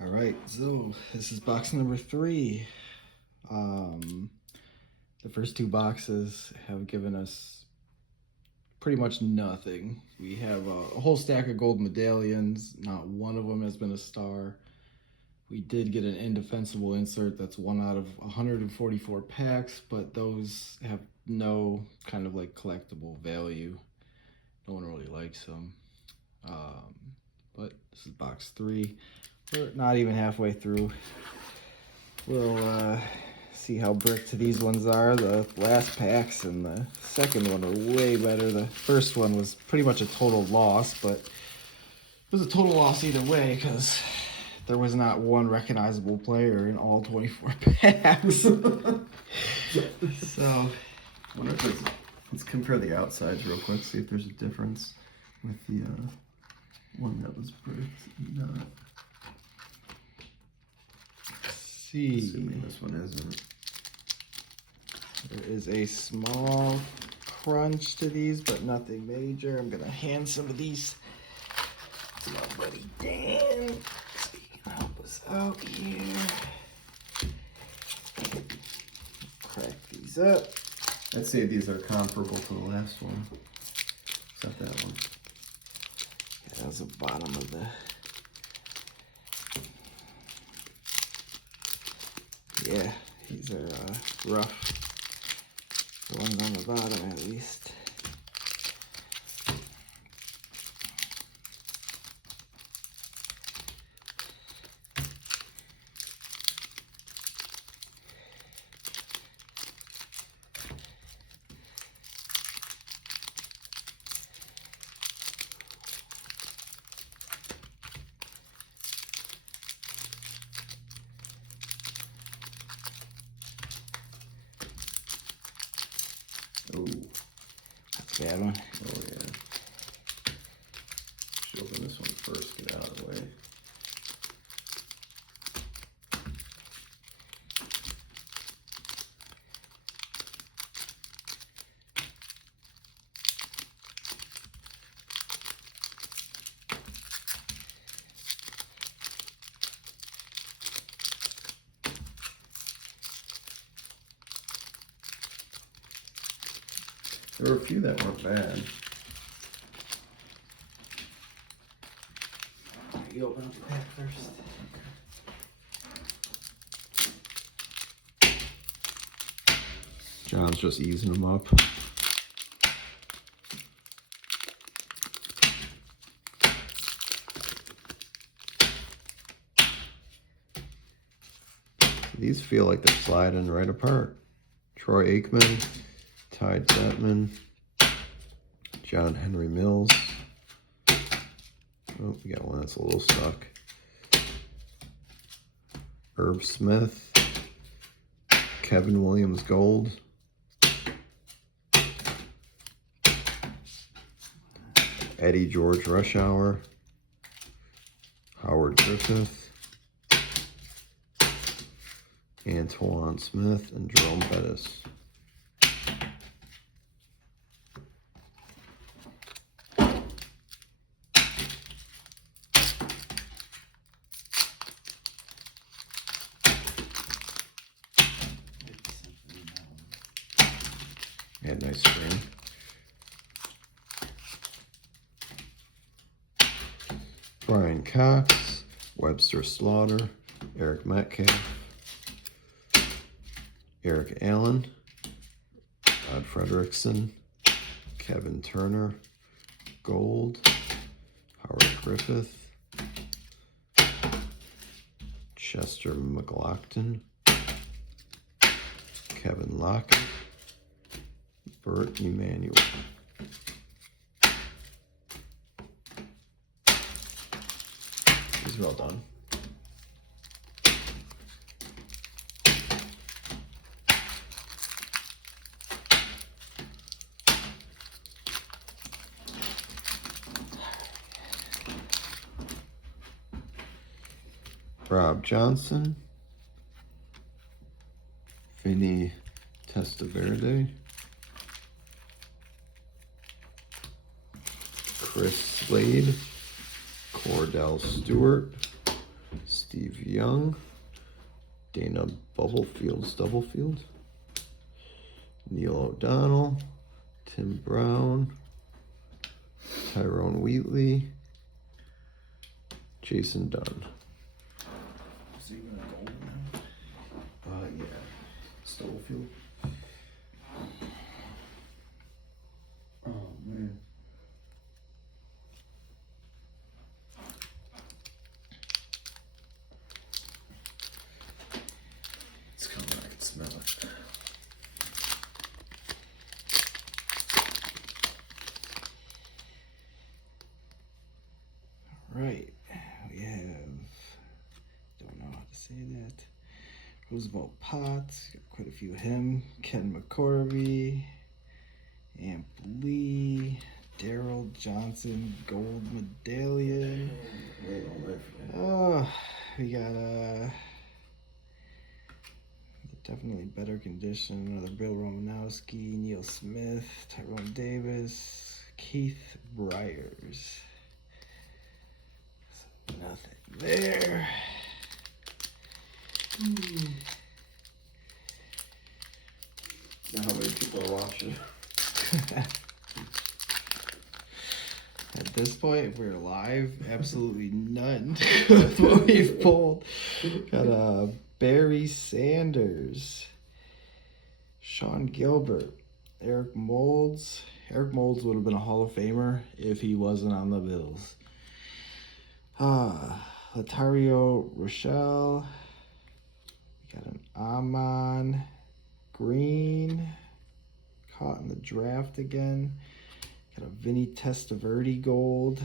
All right, so this is box number 3. The first 2 boxes have given us pretty much nothing. We have a whole stack of gold medallions. Not one of them has been a star. We did get an indefensible insert that's 1 out of 144 packs, but those have no kind of like collectible value. No one really likes them. But this is box 3. We're not even halfway through. We'll see how bricked these ones are. The last packs and the second one are way better. The first one was pretty much a total loss, but it was a total loss either way because there was not one recognizable player in all 24 packs. So, I wonder if let's compare the outsides real quick, see if there's a difference with the one that was bricked and not. see. Assuming this one isn't. There is a small crunch to these, but nothing major. I'm gonna hand some of these to my buddy Dan, so he can help us out here. Crack these up. I'd say these are comparable to the last one, except that one. Yeah, that was the bottom of the. Yeah, these are rough. The ones on the bottom, at least. Oh, That's a bad one. oh yeah. Should open this one first, get out of the way. There were a few that weren't bad. You open up the pack first. John's just easing them up. These feel like they're sliding right apart. Troy Aikman, Ty Detman, John Henry Mills. Oh, we got one that's a little stuck. Herb Smith, Kevin Williams Gold, Eddie George Rush Hour, Howard Griffith, Antoine Smith, and Jerome Bettis. Yeah, nice screen. Brian Cox, Webster Slaughter, Eric Metcalf, Eric Allen, Todd Frederickson, Kevin Turner, Gold, Howard Griffith, Chester McLaughlin, Kevin Lockett, Bert Emanuel. These are all done. Rob Johnson, Vinny Testaverde, Chris Slade, Cordell Stewart, Steve Young, Dana Stubblefield, Neil O'Donnell, Tim Brown, Tyrone Wheatley, Jason Dunn. Is he even a gold now? Yeah, Stubblefield. Oh man. It's coming, I can smell it. Right, we have, don't know how to say that, Roosevelt Potts, got quite a few of him, Ken McCorvey, Amp Lee, Daryl Johnson, gold medallion. We got definitely better condition, another Bill Romanowski, Neil Smith, Tyrone Davis, Keith Byers. Nothing there. Now how many people are watching? At this point, if we're live, absolutely none with what we've pulled. Got Barry Sanders, Sean Gilbert, Eric Moulds. Eric Moulds would have been a Hall of Famer if he wasn't on the Bills. Latario Rochelle. We got an Amon Green, caught in the draft again. Got a Vinny Testaverde gold.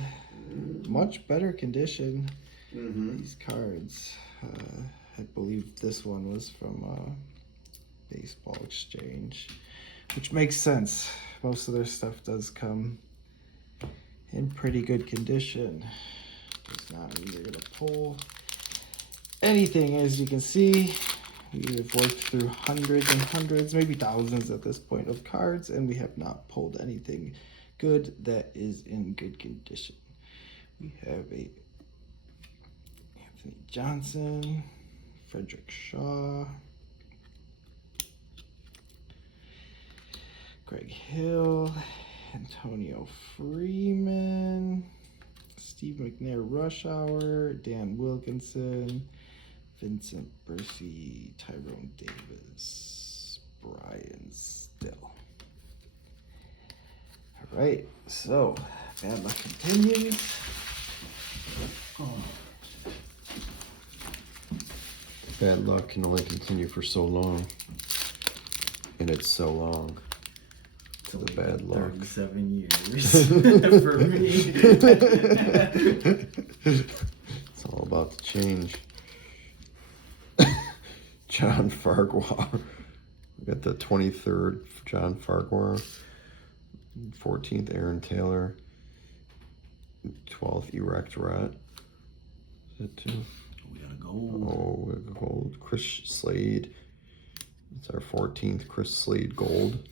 Much better condition. These cards. I believe this one was from Baseball Exchange, which makes sense. Most of their stuff does come in pretty good condition. Does not mean they're gonna pull anything. As you can see, we have worked through hundreds and hundreds, maybe thousands at this point of cards, and we have not pulled anything good that is in good condition. We have a Anthony Johnson, Frederick Shaw, Greg Hill, Antonio Freeman, Steve McNair Rush Hour, Dan Wilkinson, Vincent Bursey, Tyrone Davis, Brian Still. All right, so bad luck continues. Bad luck can only continue for so long. And it's so long. The bad luck. 37 years for me. It's all about to change. John Farquhar. We got the 23rd John Farquhar. 14th Aaron Taylor. 12th Erect Rat. Is that two? We got a gold. Oh, we got a gold. Chris Slade. It's our 14th Chris Slade gold.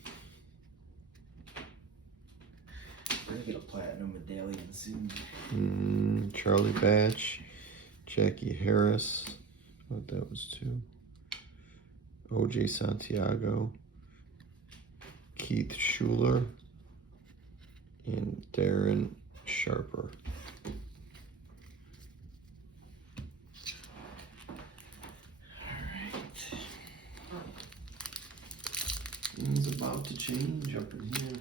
We're gonna get a platinum medallion soon. Charlie Batch. Jackie Harris. What that was two. OJ Santiago. Keith Schuler. And Darren Sharper. Things about to change up in here.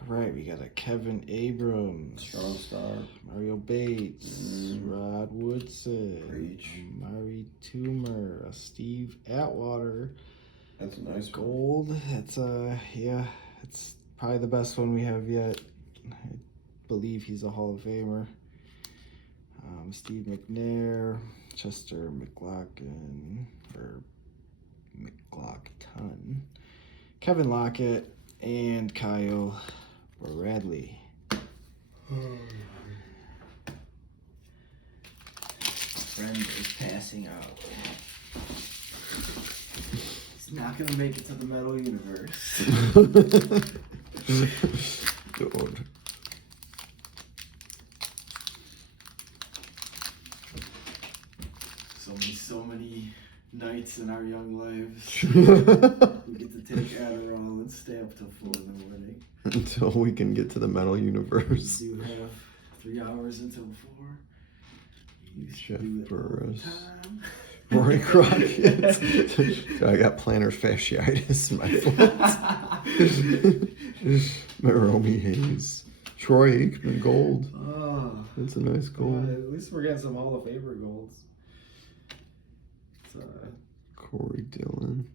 All right, we got a Kevin Abrams, Strong start. Mario Bates, Rod Woodson, Reach. Mari Toomer, a Steve Atwater. That's a nice Gold. It's yeah, it's probably the best one we have yet. I believe he's a Hall of Famer. Steve McNair, Chester McLaughlin, or McLaughlin, Kevin Lockett, and Kyle Bradley. friend is passing out. He's not gonna make it to the metal universe. Dude. So many nights in our young lives. We get to take Adderall and stay up till 4 in the morning. Until we can get to the metal universe. You have 3 hours until 4. You used to Jeff do it all the Burris. time. Rory Crockett. So I got plantar fasciitis in my foot. Maromi Hayes. Troy Aikman gold. Oh, That's a nice gold. at least we're getting some Hall of Famer golds. It's Corey Dillon.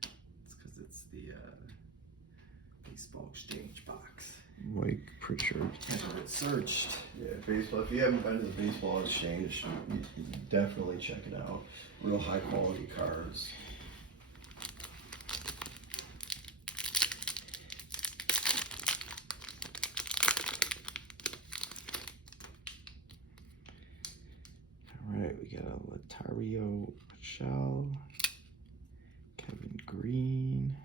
because it's the baseball exchange box. Mike Pritchard. Have it searched. Yeah, baseball. If you haven't been to the baseball exchange, you definitely check it out. Real high quality cards. All right, we got a Latario Machado, Kevin Green,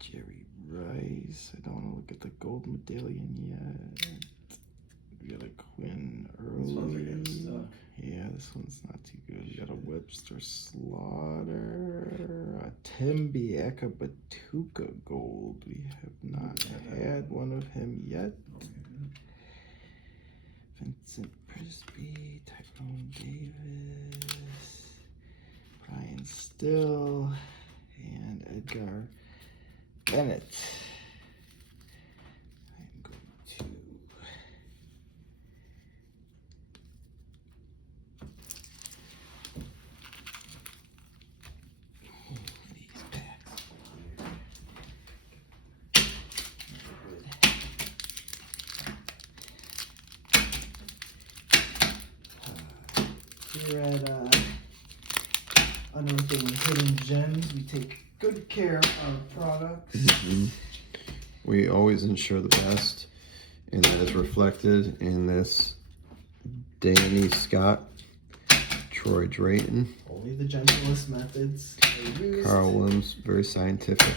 Jerry Rice. I don't want to look at the gold medallion yet. We got a Quinn Early. These ones are getting stuck. Yeah, this one's not too good. We got a Webster Slaughter, a Tim Bieka Batuka gold. We have not had one of him yet. Vincent Prisby, Tyrone Davis, Brian Still, and Edgar Bennett. I'm going to move these packs. Here at Unearthing Hidden Gems, we take good care of our products. We always ensure the best, and that is reflected in this Danny Scott, Troy Drayton, Only the gentlest methods are used. Carl Williams, very scientific.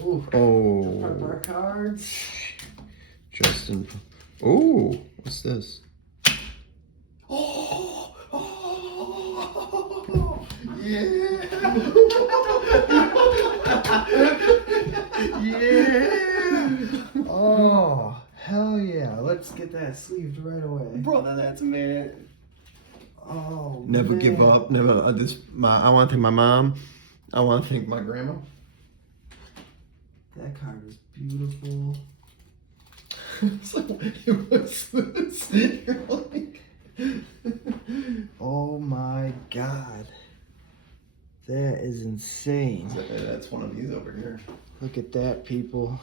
Ooh, Oh, prep our cards. Justin. Oh, what's this? Oh, yeah. Yeah. Oh, hell yeah. Let's get that sleeved right away. Brother, that's man. Oh, Never man. give up. Never. I want to thank my mom. I want to thank my grandma. That card is beautiful. So, what's this? You're like... Oh my god. That is insane. That's one of these over here. Look at that, people.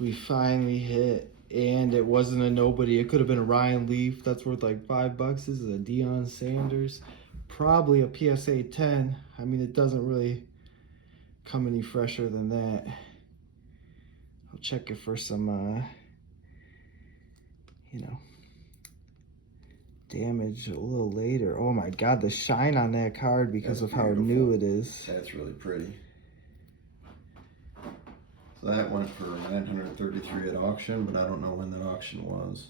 We finally hit, and it wasn't a nobody. It could have been a Ryan Leaf. That's worth like $5. This is a Deion Sanders. Probably a PSA 10. I mean, it doesn't really come any fresher than that. I'll check it for some, damage a little later. Oh my god, the shine on that card because That's of how beautiful. new it is. That's really pretty. So that went for $933 at auction, but I don't know when that auction was.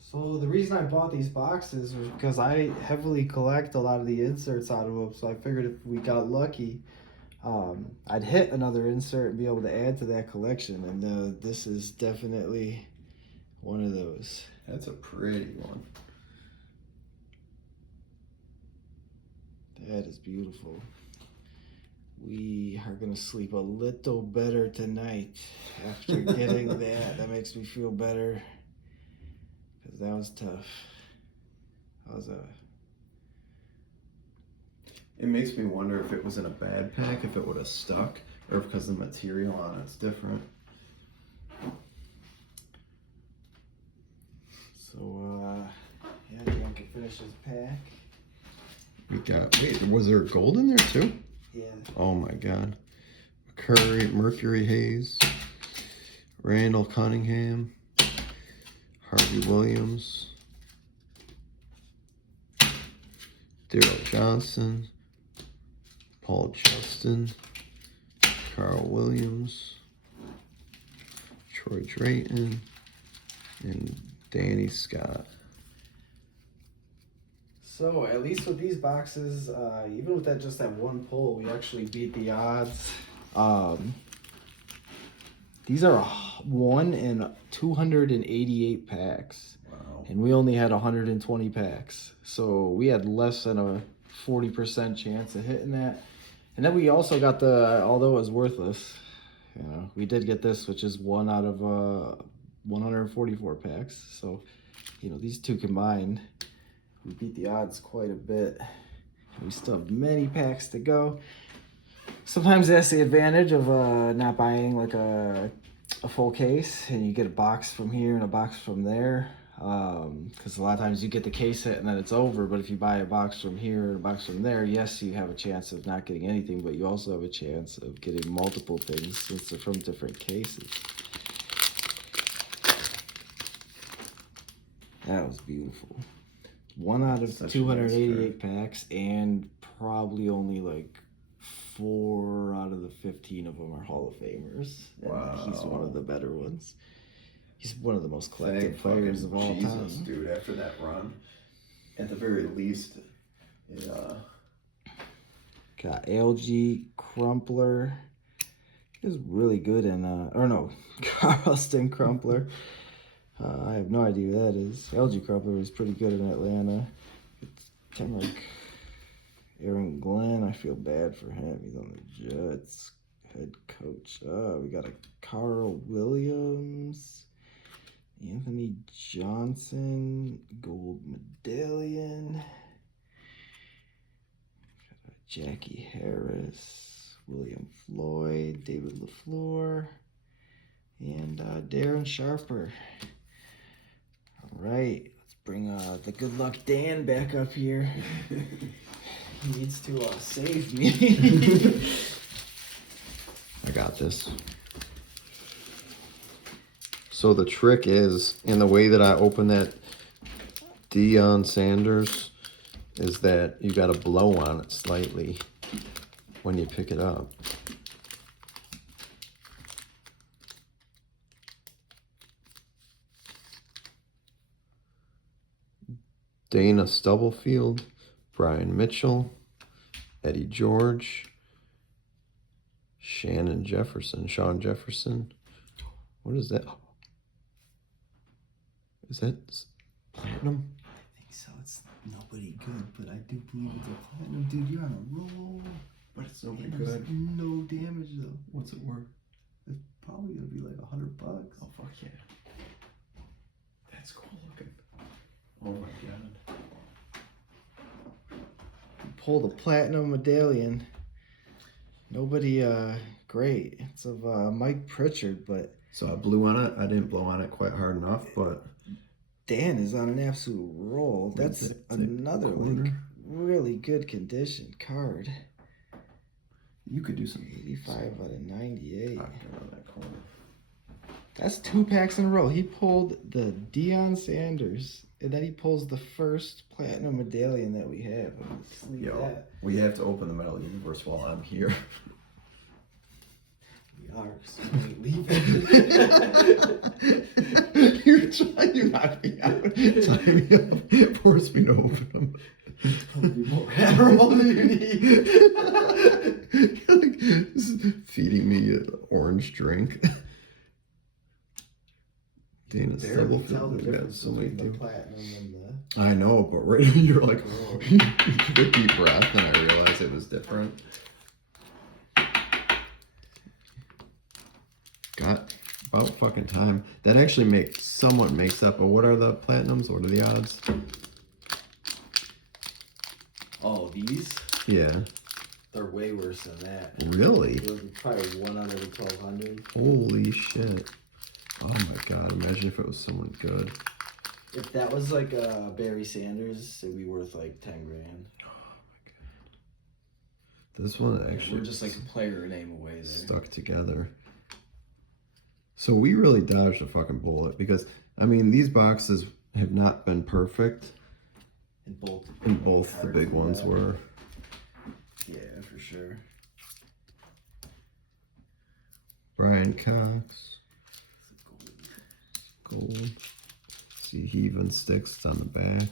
So the reason I bought these boxes was because I heavily collect a lot of the inserts out of them. So I figured if we got lucky, I'd hit another insert and be able to add to that collection. And this is definitely one of those. That's a pretty one. That is beautiful. We are going to sleep a little better tonight after getting that. That makes me feel better. Because that was tough. That was It makes me wonder if it was in a bad pack, if it would have stuck, or if because the material on it's different. So Finishes pack. We got, wait, was there gold in there too? Yeah. Oh my God. Mercury Hayes, Randall Cunningham, Harvey Williams, Daryl Johnson, Paul Justin, Carl Williams, Troy Drayton, and Danny Scott. So at least with these boxes, even with that just that one pull, we actually beat the odds. These are 1 in 288 packs. Wow. And we only had 120 packs. So we had less than a 40% chance of hitting that. And then we also got the, although it was worthless, you know, we did get this, which is 1 out of 144 packs. So, you know, these two combined, we beat the odds quite a bit. And we still have many packs to go. Sometimes that's the advantage of not buying like a full case, and you get a box from here and a box from there. Because a lot of times you get the case hit and then it's over. But if you buy a box from here and a box from there, yes, you have a chance of not getting anything, but you also have a chance of getting multiple things since they're from different cases. That was beautiful. 1 out of 288 packs, and probably only like 4 out of the 15 of them are Hall of Famers. And wow. He's one of the better ones. He's one of the most collected players of all time. Dude, after that run, at the very least, it, got LG Crumpler. He was really good in, or no, Carlston Crumpler. I have no idea who that is. LG Crumpler was pretty good in Atlanta. It's kind of like Aaron Glenn. I feel bad for him. He's on the Jets. Head coach. We got a Carl Williams. Anthony Johnson. Gold medallion. Jackie Harris. William Floyd. David LaFleur. And Darren Sharper. All right, let's bring the good luck Dan back up here. He needs to save me. I got this. So the trick is, in the way that I open that Deion Sanders, is that you got to blow on it slightly when you pick it up. Dana Stubblefield, Brian Mitchell, Eddie George, Sean Jefferson. What is that? Is that platinum? I think so. It's nobody good, but I do believe it's a platinum. Dude, you're on a roll. But it's nobody There's good. no damage though. What's it worth? It's probably gonna be like $100. Oh fuck yeah. That's cool looking. Oh my god. Pull the platinum medallion. Nobody great. It's of Mike Pritchard, but So I blew on it. I didn't blow on it quite hard enough, but Dan is on an absolute roll. That's It's a another like quarter. really good condition card. You could do some 85 out of 98. on that corner. That's 2 packs in a row. He pulled the Deion Sanders, and then he pulls the first platinum medallion that we have. Let's leave Yo, that. we have to open the Metal Universe while I'm here. We are. So we leave it. You're trying to knock me out. Tie me up. Force me to open them. It's probably more admirable than you need. You're like feeding me an orange drink. Dana Barely tell the Stubblefield, we got difference so many between the people. platinum and the. I know, but right you're like, oh, you took a deep breath, and I realized it was different. Got about fucking time. That actually somewhat makes up. But what are the platinums? What are the odds? Oh, these? Yeah. They're way worse than that. Really? It was probably 1 out of 1,200. Holy shit. Oh my god, imagine if it was someone good. If that was like Barry Sanders, it'd be worth like 10 grand. This one actually We're just like a player name away there. stuck together. So we really dodged a fucking bullet because I mean these boxes have not been perfect. And both the big ones were. Yeah, for sure. Brian Cox. Gold. See, he even sticks. It's on the back.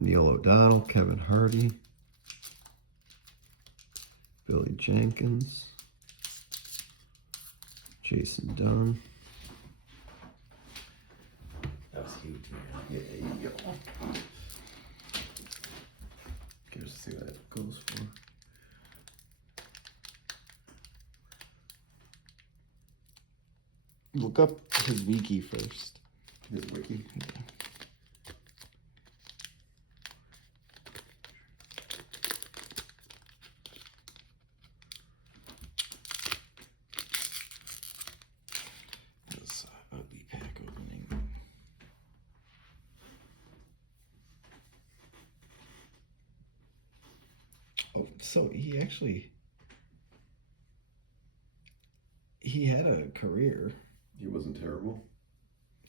Neil O'Donnell, Kevin Hardy, Billy Jenkins, Jason Dunn. That was huge, man. Yeah, there you go. Curious to see what that goes for. Look up his wiki first. His wiki. This ugly pack opening. Oh, so he had a career. He wasn't terrible.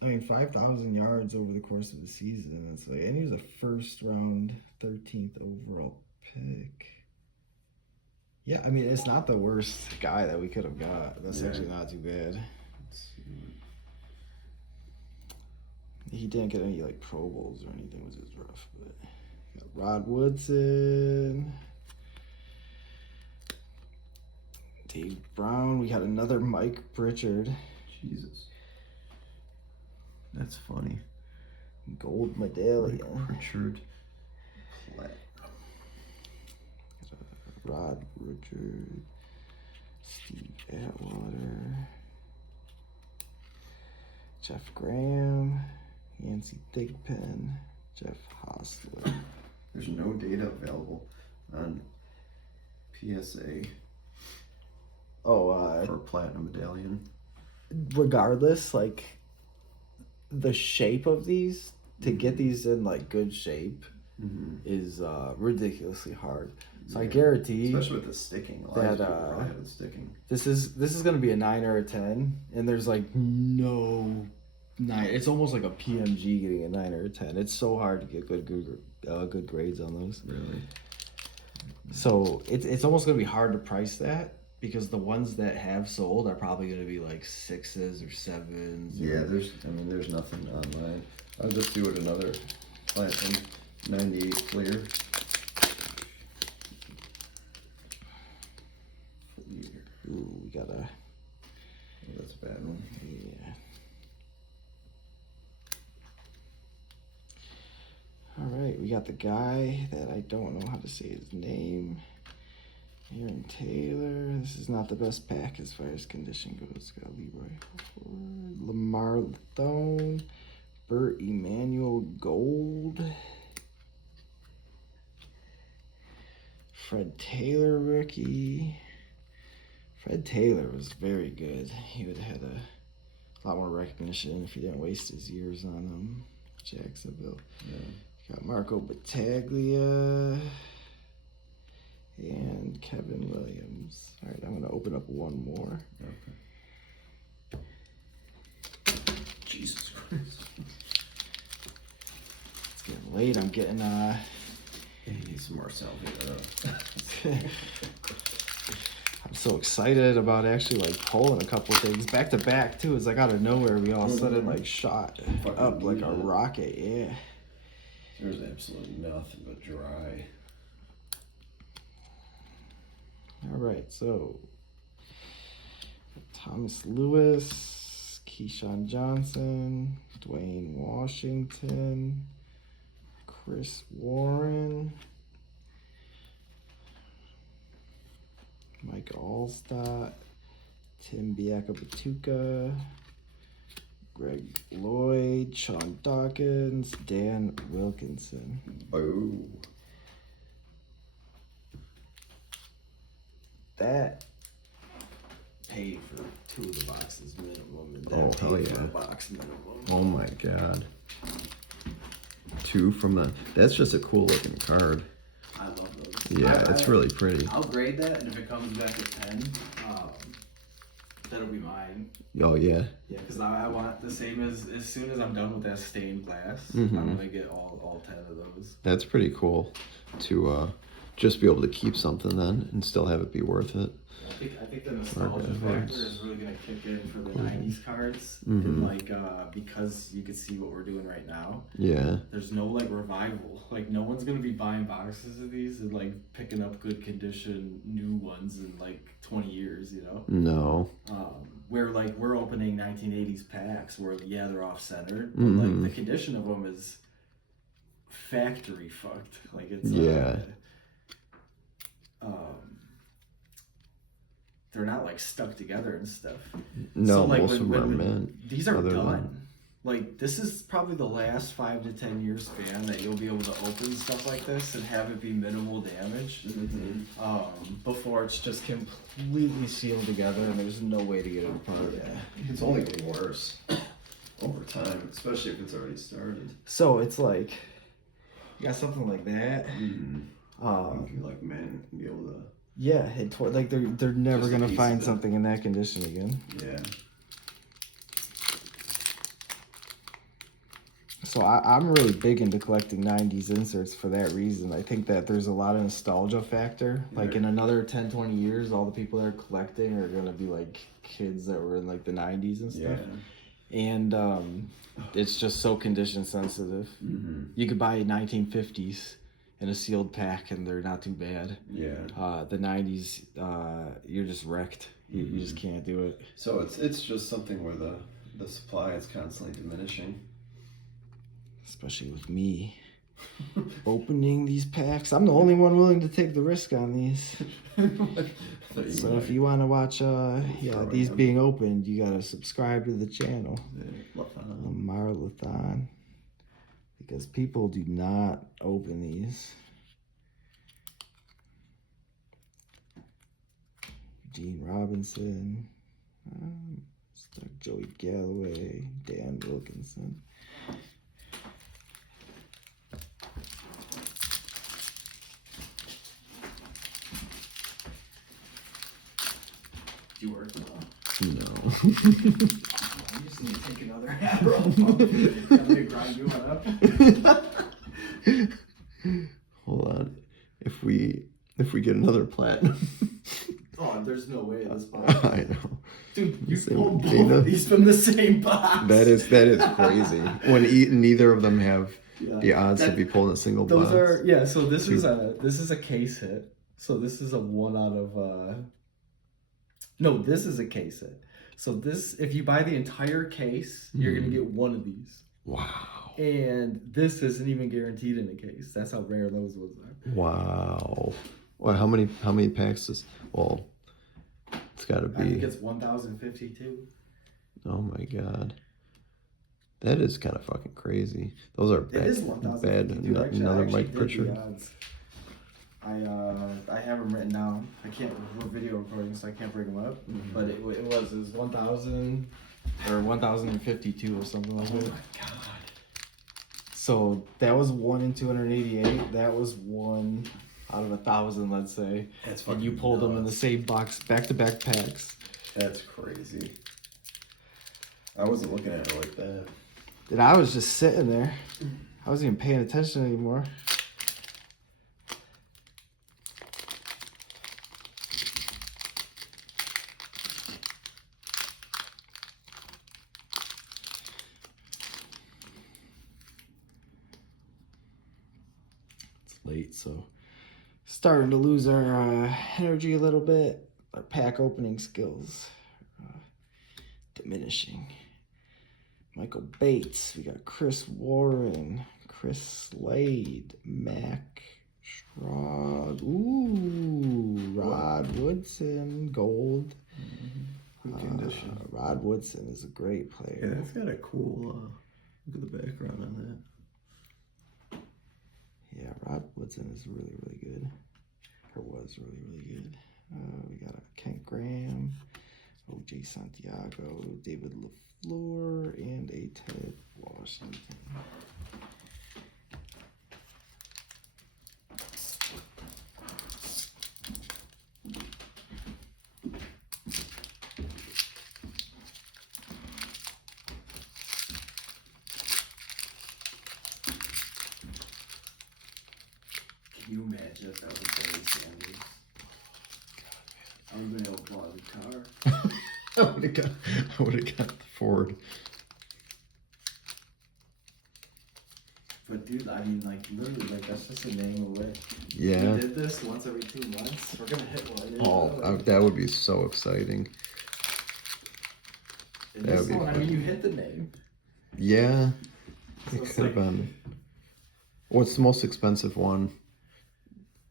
I mean, 5,000 yards over the course of the season. It's like, and he was a first round, 13th overall pick. Yeah, I mean, it's not the worst guy that we could have got. That's actually not too bad. He didn't get any like Pro Bowls or anything, which is rough. But got Rod Woodson, Dave Brown. We got another Mike Pritchard. Jesus. That's funny. Gold medallion. Mike Pritchard. Rod Richard, Steve Atwater, Jeff Graham, Yancey Thigpen, Jeff Hostler. There's no data available on PSA for Platinum Medallion. Regardless, like the shape of these, to get these in like good shape is ridiculously hard. So I guarantee, especially with the sticking, that the sticking. This is gonna be a 9 or a 10, and there's like no 9. It's almost like a PMG getting a 9 or a 10. It's so hard to get good grades on those. Really. So it's almost gonna be hard to price that because the ones that have sold are probably gonna be like 6s or 7s. Yeah, there's nothing online. I'll just do it another Platinum 98 clear. Ooh, we got a. Oh, that's a bad one. Yeah. All right, we got the guy that I don't know how to say his name. Aaron Taylor. This is not the best pack as far as condition goes. Got Leroy Ford, Lamar Thone, Burt Emmanuel Gold, Fred Taylor rookie. Fred Taylor was very good. He would have had a lot more recognition if he didn't waste his years on Jacksonville. Yeah. Got Marco Battaglia and Kevin Williams. All right, I'm going to open up one more. Okay. Jesus Christ. It's getting late. I'm getting Yeah, you need some more salvia. I'm so excited about actually like pulling a couple of things back to back too. It's like out of nowhere we all suddenly like shot up like a rocket. Yeah. There's absolutely nothing but dry. All right, so Thomas Lewis, Keyshawn Johnson, Dwayne Washington, Chris Warren, Mike Allstott, Tim Biakabatuka, Greg Lloyd, Sean Dawkins, Dan Wilkinson. Oh. That paid for 2 of the boxes minimum. And Oh, that hell paid for yeah. a box minimum. Oh my God. two from the. That's just a cool looking card. I love those. Yeah, it's really pretty. I'll grade that, and if it comes back a 10, that'll be mine. Oh yeah. Yeah, because I want the same as soon as I'm done with that stained glass, Mhm. I'm gonna get all 10 of those. That's pretty cool to just be able to keep something then and still have it be worth it. I think the nostalgia factor is really gonna kick in for the '90s cards, Mhm. and like because you can see what we're doing right now. Yeah. There's no like revival. Like no one's gonna be buying boxes of these and like picking up good condition new ones in like 20 years. You know. No. Where like we're opening 1980s packs where yeah they're off centered, but Mhm. like the condition of them is factory fucked. Like it's Yeah. they're not like stuck together and stuff. No, So, like, most of them are when mint. these are other done. than- Like this is probably the last 5 to 10 year span that you'll be able to open stuff like this and have it be minimal damage. Before it's just completely sealed together and there's no way to get it apart. Yeah, it's only getting worse over time, especially if it's already started. So it's like you got something like that. Like man, be able to. Yeah, like they're never Just a gonna piece find of it. something in that condition again. Yeah. So I'm really big into collecting 90s inserts for that reason. I think that there's a lot of nostalgia factor. Like in another 10, 20 years, all the people that are collecting are going to be like kids that were in like the 90s and stuff. And it's just so condition sensitive. Mm-hmm. You could buy 1950s in a sealed pack and they're not too bad. Yeah. The 90s, you're just wrecked. You just can't do it. So it's just something where the supply is constantly diminishing. Especially with me opening these packs. I'm the only one willing to take the risk on these. So if you want to watch these being opened, you got to subscribe to the channel. Marlathon. Because people do not open these. Gene Robinson. Joey Galloway. Dan Wilkinson. Do you work though? No. You just need to take another hammer off. I'm gonna grind you one up. Hold on. If we get another platinum. Oh, there's no way this box. I know. Dude, you Same pulled with both Gina. of these from the same box. That is crazy. When neither of them have the odds to be pulled in a single Those box. are so this is a case hit. So this is a 1 out of no, this is a case hit. So this, if you buy the entire case, you're gonna get one of these. Wow. And this isn't even guaranteed in a case. That's how rare those ones are. Wow. Well, how many packs is? Well, it's got to be. I think it's 1,052. Oh my god. That is kind of fucking crazy. Those are bad. It is 1,052. Another I Mike did the Pritchard. odds. I have them written down. I can't. We're video recording, so I can't bring them up. But it was 1,000 or 1,052 or something like that. Oh my god. So that was 1 in 288. That was 1 out of 1,000, let's say. That's And you pulled them in the same box, back-to-back packs. That's crazy. I wasn't looking at it like that. And I was just sitting there. I wasn't even paying attention anymore. It's late, so starting to lose our energy a little bit. Our pack opening skills diminishing. Michael Bates, we got Chris Warren, Chris Slade, Mac Strad, Rod Woodson, gold. Good condition. Rod Woodson is a great player. Yeah, that's got a cool. Look at the background on that. Yeah, Rod Woodson is really, really good. Or was really, really good. We got a Kent Graham, O.J. Santiago, David LaFleur, and a Ted Washington. Jeff, that was Barry Sanders. I would have been able to buy the car. I would have got the Ford. But dude, I mean, like literally, like that's just a name away. Yeah. We did this once every 2 months. We're gonna hit one. Oh, that would be so exciting. And that this would be one, I fun. mean, you hit the name. Yeah, So it it's could have like- been. What's the most expensive one?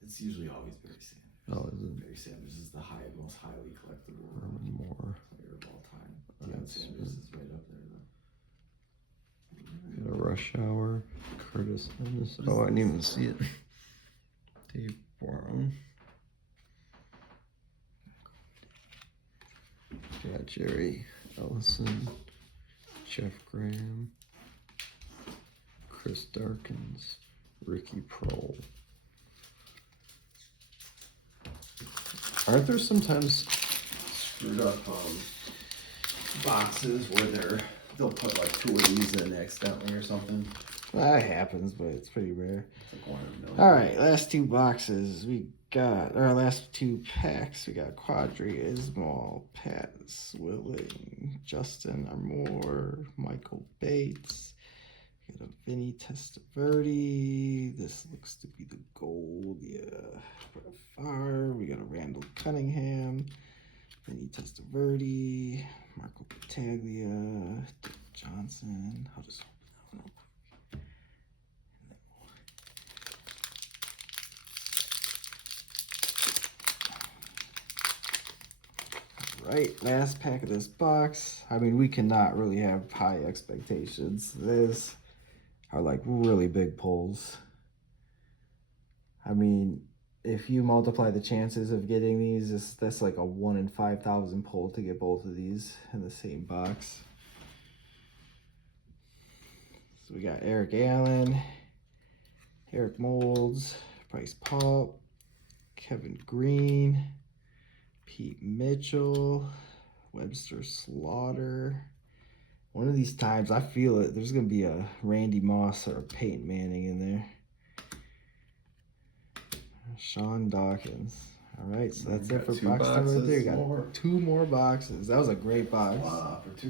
It's usually always Barry Sanders. Oh, is it Barry Sanders is the most highly collectible more? player of all time. Deion That's- Sanders is right up there though. Got a Rush Hour, Curtis Ennis. Oh, I didn't even see it. Dave Brown. Got Jerry Ellison, Jeff Graham, Chris Darkins, Ricky Prohl. Aren't there sometimes screwed up boxes where they'll put like 2 of these in accidentally or something? That happens, but it's pretty rare. It's like 1 in a million. All right, last 2 boxes we got, or last 2 packs. We got Quadri Ismail, Pat Swilling, Justin Armour, Michael Bates. We got a Vinny Testaverde. This looks to be the gold, yeah. Brett Favre. We got a Randall Cunningham, Vinny Testaverde, Marco Battaglia, Dick Johnson. I'll just open that one up. Right, last pack of this box. I mean, we cannot really have high expectations. These are like really big pulls. I mean, if you multiply the chances of getting these, that's like a 1 in 5,000 pull to get both of these in the same box. So we got Eric Allen, Eric Molds, Bryce Paul, Kevin Green, Pete Mitchell, Webster Slaughter. One of these times, I feel it, there's going to be a Randy Moss or a Peyton Manning in there. Sean Dawkins. All right, so that's it for box number 3. We got 2 more boxes. That was a great box. Wow, for 2